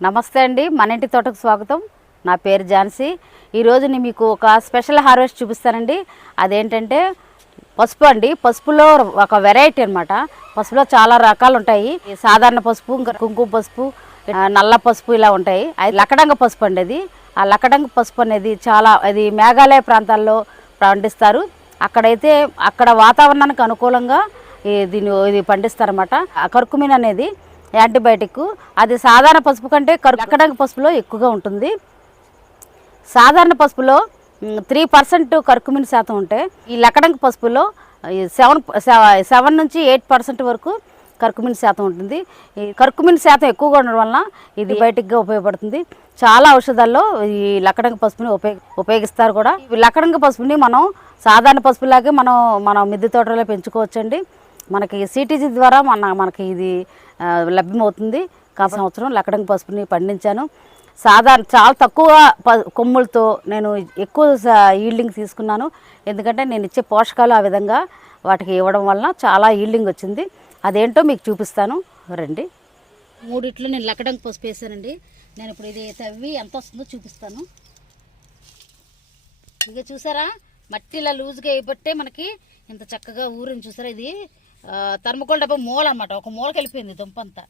నమస్తే అండి. మన ఇంటి తోటకు స్వాగతం. నా పేరు ఝాన్సీ. ఈరోజు నేను మీకు ఒక స్పెషల్ హార్వెస్ట్ చూపిస్తానండి. అదేంటంటే పసుపు అండి. పసుపులో ఒక వెరైటీ అనమాట పసుపులో చాలా రకాలు ఉంటాయి. సాధారణ పసుపు ఇంకా కుంకుమ పసుపు నల్ల పసుపు ఇలా ఉంటాయి. అది లక్కడంగ పసుపు అండి అది. ఆ లక్కడంగ పసుపు అనేది చాలా అది మేఘాలయ ప్రాంతాల్లో పండిస్తారు. అక్కడైతే అక్కడ వాతావరణానికి అనుకూలంగా ఈ దీన్ని ఇది పండిస్తారన్నమాట. ఆ కర్కుమిన్ అనేది యాంటీబయాటిక్. అది సాధారణ పసుపు కంటే కరు లక్కడంగ పసుపులో ఎక్కువగా ఉంటుంది. సాధారణ పసుపులో త్రీ పర్సెంట్ కర్కుమిన్ శాతం ఉంటే ఈ లక్కడంగ పసుపులో సెవెన్ సెవెన్ నుంచి ఎయిట్ పర్సెంట్ వరకు కర్కుమిన్ శాతం ఉంటుంది. ఈ కర్కుమిన్ శాతం ఎక్కువగా ఉండడం వలన ఇది బయటిక్గా ఉపయోగపడుతుంది. చాలా ఔషధాల్లో ఈ లక్కడంగ పసుపుని ఉపయోగ ఉపయోగిస్తారు కూడా. ఈ లక్కడంగ పసుపుని మనం సాధారణ పసుపులాగే మనం మన మిద్దె తోటలో పెంచుకోవచ్చండి. మనకి సిటీజీ ద్వారా మన మనకి ఇది లభ్యమవుతుంది. కాక సంవత్సరం లక్కడంగ పసుపుని పండించాను. సాధారణ చాలా తక్కువ ప- కొమ్ములతో నేను ఎక్కువ ఈల్డింగ్ తీసుకున్నాను. ఎందుకంటే నేను ఇచ్చే పోషకాలు ఆ విధంగా వాటికి ఇవ్వడం వలన చాలా ఈల్డింగ్ వచ్చింది. అదేంటో మీకు చూపిస్తాను. రండి. మూడిట్లో నేను లక్కడంగ పసుపు వేసానండి. నేను ఇప్పుడు ఇది తవ్వి ఎంత వస్తుందో చూపిస్తాను. ఇక చూసారా? మట్టి ఇలా లూజ్గా వేయబట్టే మనకి ఇంత చక్కగా ఊరిని చూసారా ఇది? థర్మకోల్ డబ్బా మూల అన్నమాట ఒక మూలకి వెళ్ళిపోయింది దుంపంతా.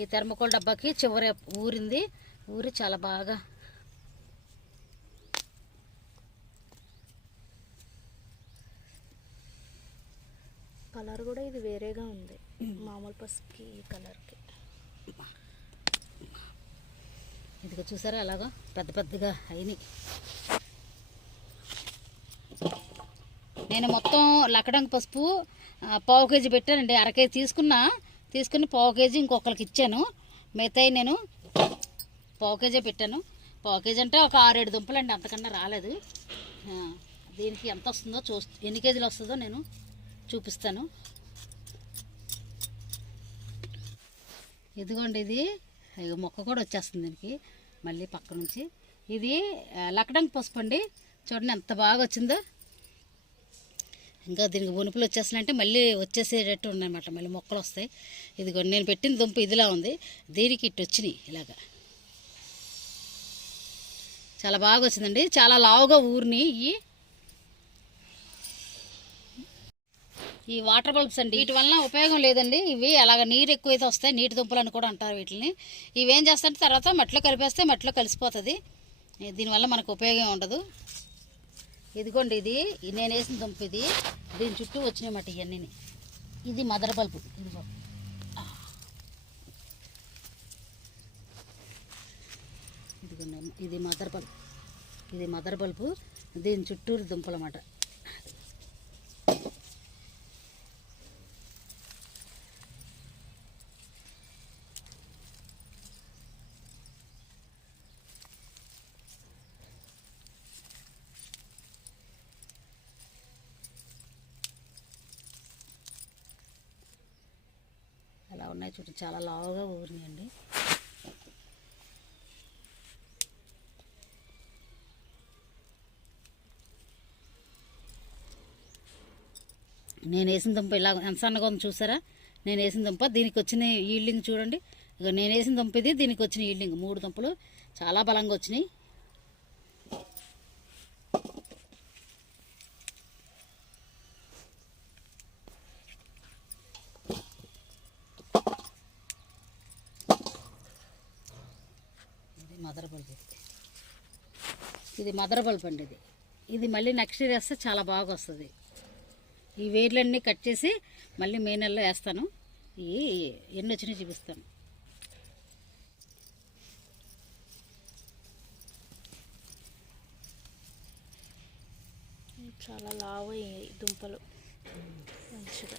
ఈ థర్మకోల్ డబ్బాకి చివరి ఊరింది. ఊరి చాలా బాగా కలర్ కూడా ఇది వేరేగా ఉంది. మామూలు పసుపుకి ఈ కలర్కి. ఇదిగో చూసారా అలాగా పెద్ద పెద్దగా అయినాయి. నేను మొత్తం లక్కడంగ పసుపు పావు కేజీ పెట్టానండి. అర కేజీ తీసుకున్నా తీసుకుని పావు కేజీ ఇంకొకరికి ఇచ్చాను. మిగతాయి నేను పావు కేజీ పెట్టాను. పావు కేజీ అంటే ఒక ఆరేడు దుంపలండి అంతకన్నా రాలేదు. దీనికి ఎంత వస్తుందో చూ ఎన్ని కేజీలు వస్తుందో నేను చూపిస్తాను. ఇదిగోండి ఇది. మొక్క కూడా వచ్చేస్తుంది దీనికి మళ్ళీ పక్క నుంచి. ఇది ఆ, పసుపు అండి. చూడండి ఎంత బాగా వచ్చిందో. ఇంకా దీనికి బొనుపులు వచ్చేసినాయంటే మళ్ళీ వచ్చేసేటట్టు ఉన్నాయన్నమాట. మళ్ళీ మొక్కలు వస్తాయి. ఇదిగో నేను పెట్టిన దుంప ఇదిలా ఉంది. దీనికి ఇటు వచ్చినాయి ఇలాగా. చాలా బాగా వచ్చిందండి. చాలా లావుగా ఊరిని ఇవి ఈ వాటర్ బల్బ్స్ అండి. వీటి వలన ఉపయోగం లేదండి. ఇవి అలాగ నీరు ఎక్కువైతే వస్తాయి. నీటి దుంపలు అని కూడా అంటారు వీటిని. ఇవి ఏం చేస్తారంటే తర్వాత మట్టిలో కలిపేస్తే మట్టిలో కలిసిపోతుంది. దీనివల్ల మనకు ఉపయోగం ఉండదు. ఇదిగోండి ఇది. నేను వేసిన దుంప ఇది. దీని చుట్టూ వచ్చినాయన్నమాట ఇవన్నీ ఇది మదర్ బల్బు ఇదిగో. ఇదిగోండి ఇది మదర్ బల్బు ఇది మదర్ బల్బు దీని చుట్టూరు దుంపలు అన్నమాట అలా ఉన్నాయి చుట్టూ చాలా లావుగా ఊరినాయండి. నేను వేసిన దుంప ఇలా ఎంత సన్నగా ఉంది చూసారా? నేను వేసిన దుంప దీనికి వచ్చిన ఈల్డింగ్ చూడండి. ఇక నేను వేసిన దుంప ఇది దీనికి వచ్చిన ఈల్డింగ్ మూడు దుంపలు చాలా బలంగా వచ్చినాయి ఇది మదర్ బల్బ్ ఇది. మదర్ బల్బ్ అండి ఇది. ఇది మళ్ళీ నెక్స్ట్ ఇయర్ వేస్తే చాలా బాగా వస్తుంది. ఈ వేర్లన్నీ కట్ చేసి మళ్ళీ మే నెలలో వేస్తాను. ఈ ఎన్ని వచ్చినాయి చూపిస్తాను. చాలా లావు అయ్యాయి దుంపలు. మంచిగా.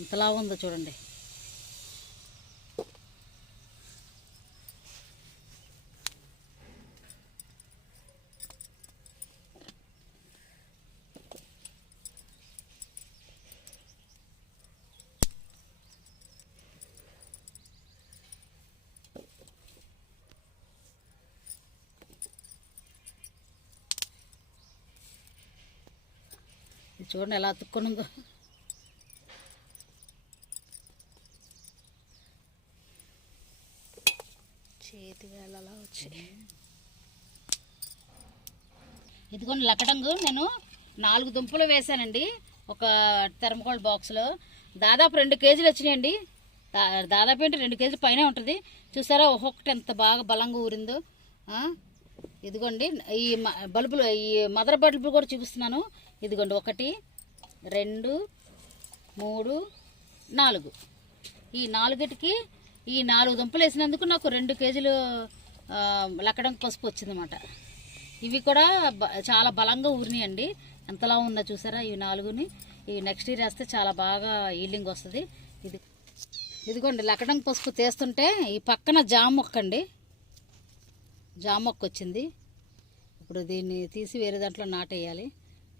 ఎంతలా ఉందో చూడండి. చూడండి ఎలా అతుక్కొని ఉందో వేళలా అలా వచ్చాయి. ఇదిగోండి లక్కడంగు నేను నాలుగు దుంపలు వేశానండి. ఒక థర్మకోల్ బాక్స్లో. దాదాపు రెండు కేజీలు వచ్చినాయండి. దాదాపు ఏంటి? రెండు కేజీలు పైన ఉంటుంది. చూసారా? ఒక్కొక్కటి ఎంత బాగా బలంగా ఊరిందో. ఇదిగోండి. ఈ బల్బులు ఈ మదర్ బల్బులు కూడా చూపిస్తున్నాను. ఇదిగోండి ఒకటి రెండు మూడు నాలుగు. ఈ నాలుగిటికి ఈ నాలుగు దుంపలు వేసినందుకు నాకు రెండు కేజీలు లక్కడం పసుపు వచ్చిందన్నమాట. ఇవి కూడా బ- చాలా బలంగా ఊరినాయండి. ఎంతలా ఉందో చూసారా ఈ నాలుగుని? ఇవి నెక్స్ట్ ఇయర్ వేస్తే చాలా బాగా ఈల్డింగ్ వస్తుంది. ఇది ఇదిగోండి లక్కడం పసుపు తీస్తుంటే ఈ పక్కన జామ మొక్క అండి. జామ మొక్క వచ్చింది. ఇప్పుడు దీన్ని తీసి వేరే దాంట్లో నాటేయాలి.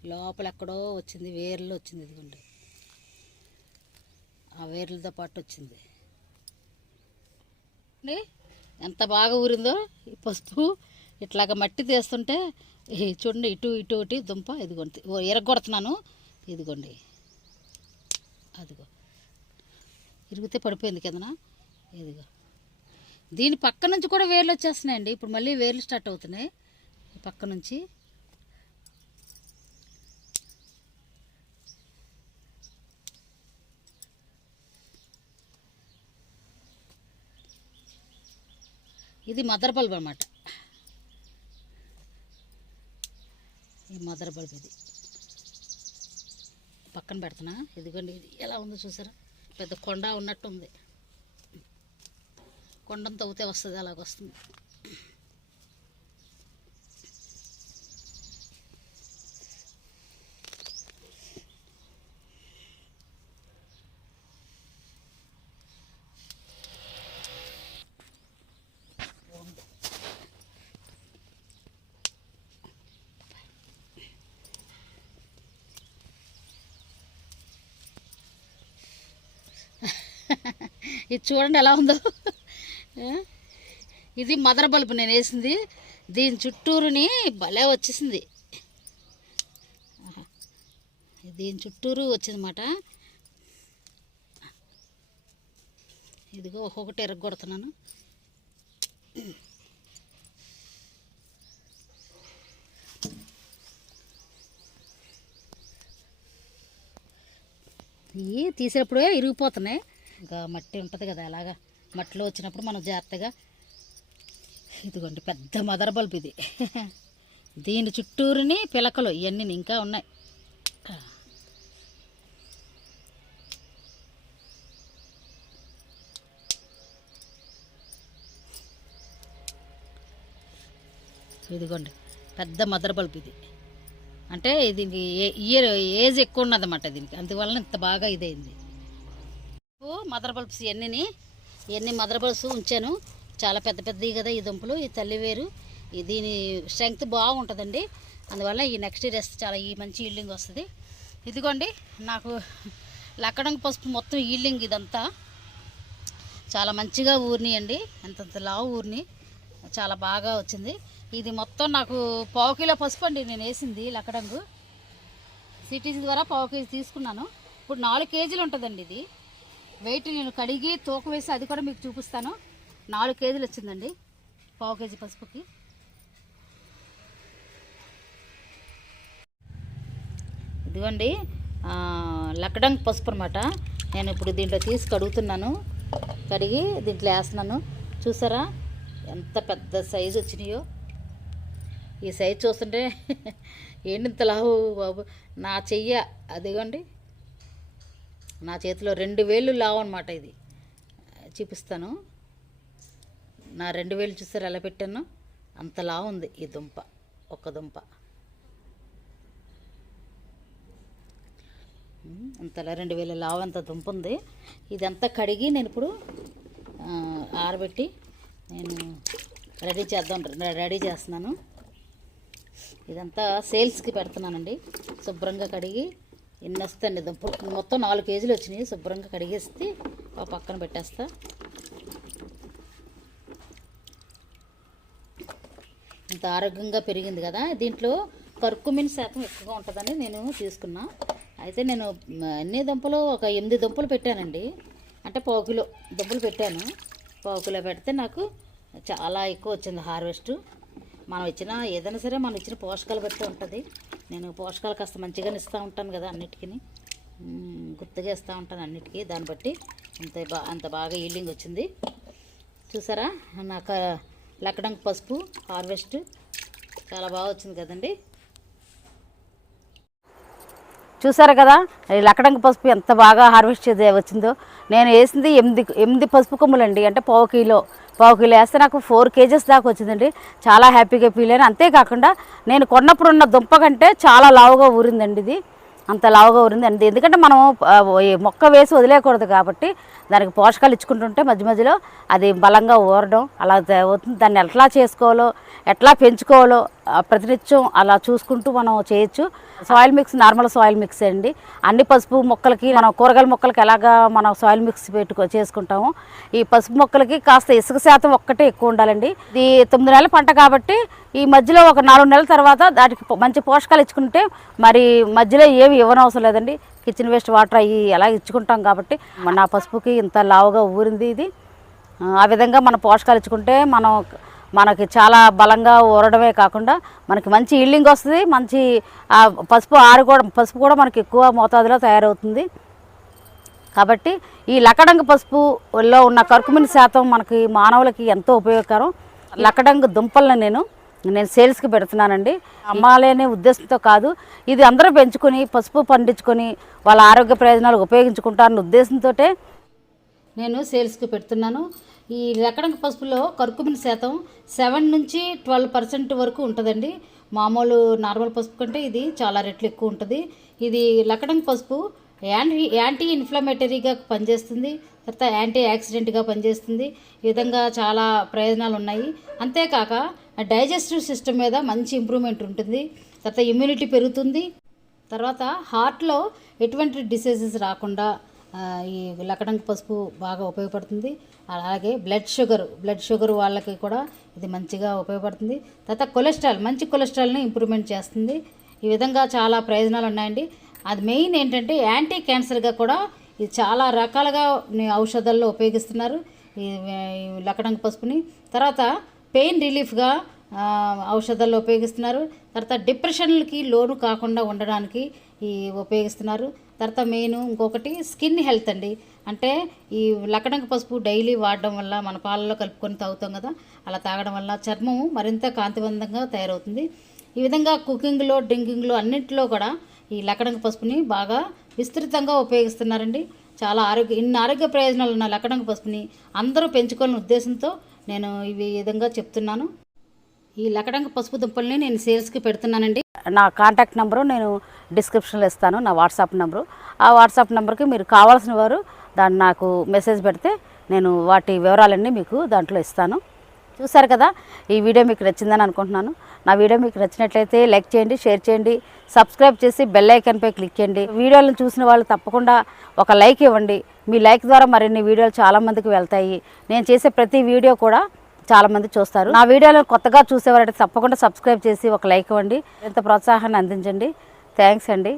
లోపల ఎక్కడో వచ్చింది వేర్లు వచ్చింది ఇదిగోండి. ఆ వేర్లతో పాటు వచ్చింది. ఎంత బాగా ఊరిందో ఈ పసుపు. ఇట్లాగ మట్టి తీస్తుంటే చూడండి ఇటు ఇటు ఒకటి దుంప ఇదిగోండి. ఎరగొడుతున్నాను ఇదిగోండి. అదిగో. ఇరిగితే పడిపోయింది కిందన. ఇదిగో. దీని పక్క నుంచి కూడా వేర్లు వచ్చేస్తున్నాయండి. ఇప్పుడు మళ్ళీ వేర్లు స్టార్ట్ అవుతున్నాయి. పక్క నుంచి. ఇది మదర్ బల్బ్ అనమాట ఈ మదర్ బల్బ్ ఇది. పక్కన పెడుతున్నా. ఇదిగోండి ఇది ఎలా ఉందో చూసారా? పెద్ద కొండ ఉన్నట్టు ఉంది కొండను తవ్వితే వస్తుంది. అలాగొస్తుంది వస్తుంది ఇది చూడండి ఎలా ఉందో. ఇది మదర్ బల్బ్ నేను వేసింది. దీని చుట్టూరుని భలే వచ్చేసింది. దీని చుట్టూరు వచ్చిందన్నమాట. ఇదిగో ఒక్కొక్కటి ఎరగొడుతున్నాను. ఇవి తీసేటప్పుడే ఇరిగిపోతున్నాయి. ఇంకా మట్టి ఉంటుంది కదా అలాగా మట్టిలో వచ్చినప్పుడు మనం జాగ్రత్తగా ఇదిగోండి పెద్ద మదర్ బల్బ్ ఇది. దీని చుట్టూరుని పిలకలు ఇవన్నీ ఇంకా ఉన్నాయి. ఇదిగోండి పెద్ద మదర్ బల్బ్ ఇది. అంటే దీనికి ఇయర్ ఏజ్ ఎక్కువ ఉన్నదన్నమాట దీనికి. అందువలన ఇంత బాగా ఇదైంది. మదర్ బల్బ్స్ ఇవన్నీ ఇవన్నీ మదర్ బల్బ్స్ ఉంచాను. చాలా పెద్ద పెద్దవి కదా ఈ దుంపలు ఈ తల్లి వేరు. దీని స్ట్రెంగ్త్ బాగుంటుందండి. అందువల్ల ఈ నెక్స్ట్ రెస్ట్ చాలా ఈ మంచి ఈల్డింగ్ వస్తుంది. ఇదిగోండి నాకు లక్కడం పసుపు మొత్తం ఈల్డింగ్ ఇదంతా. చాలా మంచిగా ఊరినాయండి. ఎంతంత లావు ఊరిని. చాలా బాగా వచ్చింది. ఇది మొత్తం నాకు పావు కిలో పసుపు అండి నేను వేసింది లక్కడంగు. సిటీసీ ద్వారా పావు కేజీ తీసుకున్నాను. ఇప్పుడు నాలుగు కేజీలు ఉంటుందండి ఇది. వెయిట్ నేను కడిగి తూకం వేసి అది కూడా మీకు చూపిస్తాను. నాలుగు కేజీలు వచ్చిందండి. పావు కేజీ పసుపుకి. ఇదిగోండి లక్కడంగ్ పసుపు అనమాట నేను ఇప్పుడు దీంట్లో తీసి కడుగుతున్నాను. కడిగి దీంట్లో వేస్తున్నాను. చూసారా? ఎంత పెద్ద సైజు వచ్చినాయో. ఈ సైజు చూస్తుంటే ఏంటి ఇంత లావు బాబు? నా చెయ్య అదిగోండి. నా చేతిలో రెండు వేలు లావు అనమాట ఇది. చూపిస్తాను. నా రెండు వేలు చూసారు ఎలా పెట్టాను? అంత లావు ఉంది ఈ దుంప ఒక్క దుంప. అంతలా రెండు వేల లావు అంత దుంప ఉంది. ఇదంతా కడిగి నేను ఇప్పుడు ఆరబెట్టి నేను రెడీ చేద్దాం రెడీ చేస్తున్నాను. ఇదంతా సేల్స్కి పెడుతున్నానండి. శుభ్రంగా కడిగి ఎన్ని వస్తాయండి దుంపలు మొత్తం నాలుగు కేజీలు వచ్చినాయి. శుభ్రంగా కడిగేస్తే ఆ పక్కన పెట్టేస్తా. ఇంత ఆరోగ్యంగా పెరిగింది కదా. దీంట్లో కర్కుమిన్ శాతం ఎక్కువగా ఉంటుందని నేను తీసుకున్నా. అయితే నేను అన్ని దుంపలు ఒక ఎనిమిది దుంపలు పెట్టానండి. అంటే పావు కిలో దుంపలు పెట్టాను. పావు కిలో పెడితే నాకు చాలా ఎక్కువ వచ్చింది హార్వెస్ట్. మనం ఇచ్చిన ఏదైనా సరే మనం ఇచ్చిన పోషకాలు బట్టి ఉంటుంది. నేను పోషకాలు కాస్త మంచిగానే ఇస్తూ ఉంటాను కదా అన్నిటికీ. గుర్తుగా ఇస్తూ ఉంటాను అన్నిటికీ. దాన్ని బట్టి అంత బా అంత బాగా ఈల్డింగ్ వచ్చింది. చూసారా? నాకు లక్కడంకి పసుపు హార్వెస్ట్ చాలా బాగా వచ్చింది కదండి. చూసారు కదా? ఈ లక్కడంకి పసుపు ఎంత బాగా హార్వెస్ట్ వచ్చిందో. నేను వేసింది ఎనిమిది ఎనిమిది పసుపు కొమ్ములండి అంటే పావు కిలో పావు కిలో వేస్తే నాకు ఫోర్ కేజెస్ దాకా వచ్చిందండి. చాలా హ్యాపీగా ఫీల్ అయినా. అంతేకాకుండా నేను కొన్నప్పుడు ఉన్న దుంప కంటే చాలా లావుగా ఊరిందండి ఇది. అంత లావుగా ఊరింది. అండి ఎందుకంటే మనం మొక్క వేసి వదిలేయకూడదు కాబట్టి దానికి పోషకాలు ఇచ్చుకుంటుంటే మధ్య మధ్యలో అది బలంగా ఊరడం అలా అవుతుంది. దాన్ని ఎట్లా చేసుకోవాలో ఎట్లా పెంచుకోవాలో ప్రతినిత్యం అలా చూసుకుంటూ మనం చేయొచ్చు. Soil mix normal soil mix అండి. అన్ని పసుపు మొక్కలకి మనం కూరగాయల మొక్కలకి ఎలాగా మనం సాయిల్ మిక్స్ పెట్టుకో చేసుకుంటాము ఈ పసుపు మొక్కలకి కాస్త ఇసుక శాతం ఒక్కటే ఎక్కువ ఉండాలండి. ఇది తొమ్మిది నెలల పంట కాబట్టి ఈ మధ్యలో ఒక నాలుగు నెలల తర్వాత దానికి మంచి పోషకాలు ఇచ్చుకుంటే మరి మధ్యలో ఏమి ఇవ్వనవసరం లేదండి. కిచెన్ వేస్ట్ వాటర్ అవి ఎలా ఇచ్చుకుంటాం కాబట్టి మన పసుపుకి ఇంత లావుగా ఊరింది ఇది. ఆ విధంగా మన పోషకాలు ఇచ్చుకుంటే మనం మనకి చాలా బలంగా ఊరడమే కాకుండా మనకి మంచి ఈల్డింగ్ వస్తుంది మంచి పసుపు ఆరు కూడా పసుపు కూడా మనకి ఎక్కువ మోతాదులో తయారవుతుంది. కాబట్టి ఈ లక్కడంగు పసుపులో ఉన్న కర్కుమిన్ శాతం మనకి మానవులకి ఎంతో ఉపయోగకరం. లక్కడంగు దుంపలను నేను నేను సేల్స్కి పెడుతున్నానండి. అమ్మాలనే ఉద్దేశంతో కాదు ఇది అందరూ పెంచుకొని పసుపు పండించుకొని వాళ్ళ ఆరోగ్య ప్రయోజనాలు ఉపయోగించుకుంటారన్న ఉద్దేశంతో నేను సేల్స్కి పెడుతున్నాను. ఈ లక్కడంగ పసుపులో కర్కుమిన్ శాతం సెవెన్ నుంచి ట్వెల్వ్ పర్సెంట్ వరకు ఉంటుందండి. మామూలు నార్మల్ పసుపు కంటే ఇది చాలా రెట్లు ఎక్కువ ఉంటుంది. ఇది లక్కడంగ పసుపు యాంటీ యాంటీ ఇన్ఫ్లమేటరీగా పనిచేస్తుంది తర్వాత యాంటీ యాక్సిడెంట్గా పనిచేస్తుంది. ఈ విధంగా చాలా ప్రయోజనాలు ఉన్నాయి. అంతేకాక డైజెస్టివ్ సిస్టమ్ మీద మంచి ఇంప్రూవ్మెంట్ ఉంటుంది. తర్వాత ఇమ్యూనిటీ పెరుగుతుంది. తర్వాత హార్ట్లో ఎటువంటి డిసీజెస్ రాకుండా ఈ లక్కడంకి పసుపు బాగా ఉపయోగపడుతుంది. అలాగే బ్లడ్ షుగర్ బ్లడ్ షుగర్ వాళ్ళకి కూడా ఇది మంచిగా ఉపయోగపడుతుంది. తర్వాత కొలెస్ట్రాల్ మంచి కొలెస్ట్రాల్ని ఇంప్రూవ్మెంట్ చేస్తుంది. ఈ విధంగా చాలా ప్రయోజనాలు ఉన్నాయండి. అది మెయిన్ ఏంటంటే యాంటీ క్యాన్సర్గా కూడా ఇది చాలా రకాలుగా ఔషధాల్లో ఉపయోగిస్తున్నారు ఈ ఈ లక్కడంకి పసుపుని. తర్వాత పెయిన్ రిలీఫ్గా ఔషధాల్లో ఉపయోగిస్తున్నారు. తర్వాత డిప్రెషన్లకి లోను కాకుండా ఉండడానికి ఈ ఉపయోగిస్తున్నారు. తర్వాత మెయిన్ ఇంకొకటి స్కిన్ హెల్త్ అండి. అంటే ఈ లక్కడంక పసుపు డైలీ వాడడం వల్ల మన పాలలో కలుపుకొని తాగుతాం కదా అలా తాగడం వల్ల చర్మం మరింత కాంతివంతంగా తయారవుతుంది. ఈ విధంగా కుకింగ్లో డ్రింకింగ్లో అన్నింటిలో కూడా ఈ లక్కడంక పసుపుని బాగా విస్తృతంగా ఉపయోగిస్తున్నారండి. చాలా ఆరోగ్య ఇన్ని ఆరోగ్య ప్రయోజనాలు ఉన్న లక్కడంక పసుపుని అందరూ పెంచుకోవాలనే ఉద్దేశంతో నేను ఇవి ఈ విధంగా చెప్తున్నాను. ఈ లక్కడంక పసుపు దుంపల్ని నేను సేల్స్కి పెడుతున్నానండి. నా కాంటాక్ట్ నెంబరు నేను డిస్క్రిప్షన్లో ఇస్తాను నా వాట్సాప్ నెంబరు. ఆ వాట్సాప్ నెంబర్కి మీరు కావాల్సిన వారు దాన్ని నాకు మెసేజ్ పెడితే నేను వాటి వివరాలన్నీ మీకు దాంట్లో ఇస్తాను. చూసారు కదా ఈ వీడియో మీకు నచ్చిందని అనుకుంటున్నాను. నా వీడియో మీకు నచ్చినట్లయితే లైక్ చేయండి షేర్ చేయండి సబ్స్క్రైబ్ చేసి బెల్ ఐకన్పై క్లిక్ చేయండి. వీడియోలను చూసిన వాళ్ళు తప్పకుండా ఒక లైక్ ఇవ్వండి. మీ లైక్ ద్వారా మరిన్ని వీడియోలు చాలామందికి వెళ్తాయి. నేను చేసే ప్రతి వీడియో కూడా చాలామంది చూస్తారు. నా వీడియోలు కొత్తగా చూసేవారంటే తప్పకుండా సబ్స్క్రైబ్ చేసి ఒక లైక్ ఇవ్వండి. ఎంత ప్రోత్సాహాన్ని అందించండి. థ్యాంక్స్ అండి.